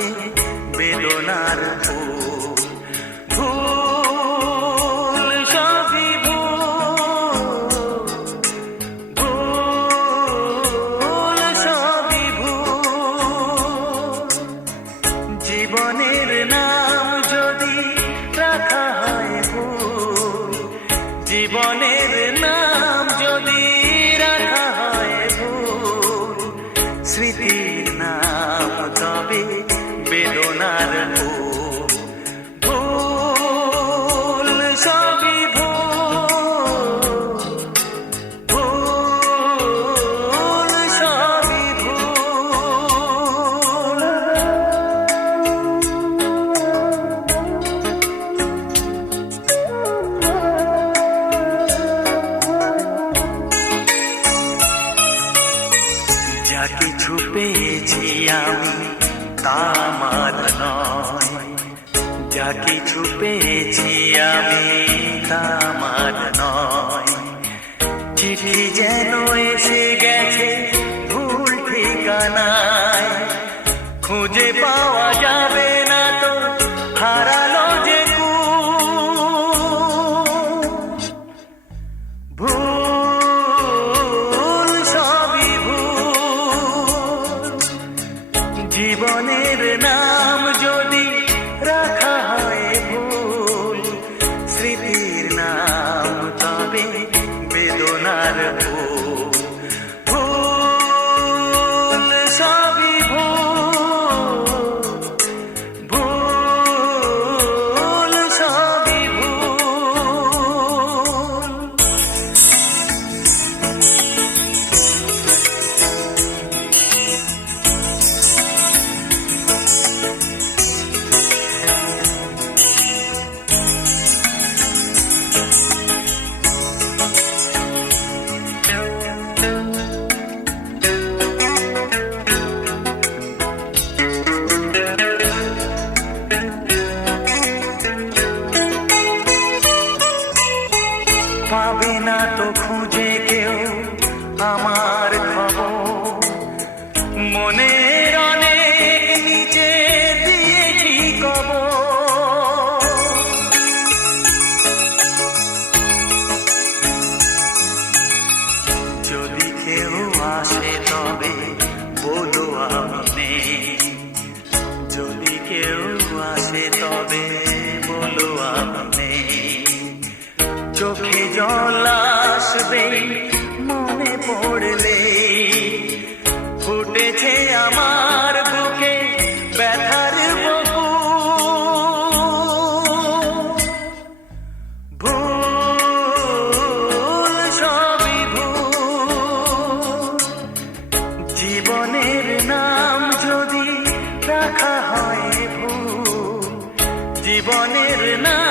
তবে বেদনার ফুল। ভুল সবই ভুল সবই ভুল। জীবনের নাম যদি রাখা হয় ভুল, জীবনের নাম যদি রাখা হয় ভুল, স্মৃতির নাম তবে বেদনার ফুল। ভুল সবই ভুল, ভুল সবই ভুল। যা কিছু পেয়েছি আমি তা আমার নয়, যা কিছু পেয়েছি আমি তা আমার নয়। চিঠি যেন এসে গেছে ভুল ঠিকানায়, খুঁজে পাওয়া যাবে না তো হারালো যে ভুল সবই ভুল। জীবনের নাম যদি রাখা হয় ভুল, স্মৃতির নাম তবে বেদনার ফুল। ভুল সবই ভুল, ভুল সবই ভুল। পাবে না তো খুঁজে কেউ আমার খবর, মনের অনেক নিচে দিয়েছি কবর। যদি কেউ আসে তবে বলো আমি নেই, যদি কেউ আসে তবে বলো আমি নেই। চোখে জল আসবে মনে পড়লে, ফুটেছে আমার বুকে ব্যথার বকুল। ভুল সবই ভুল। জীবনের নাম যদি রাখা হয় ভুল, জীবনের নাম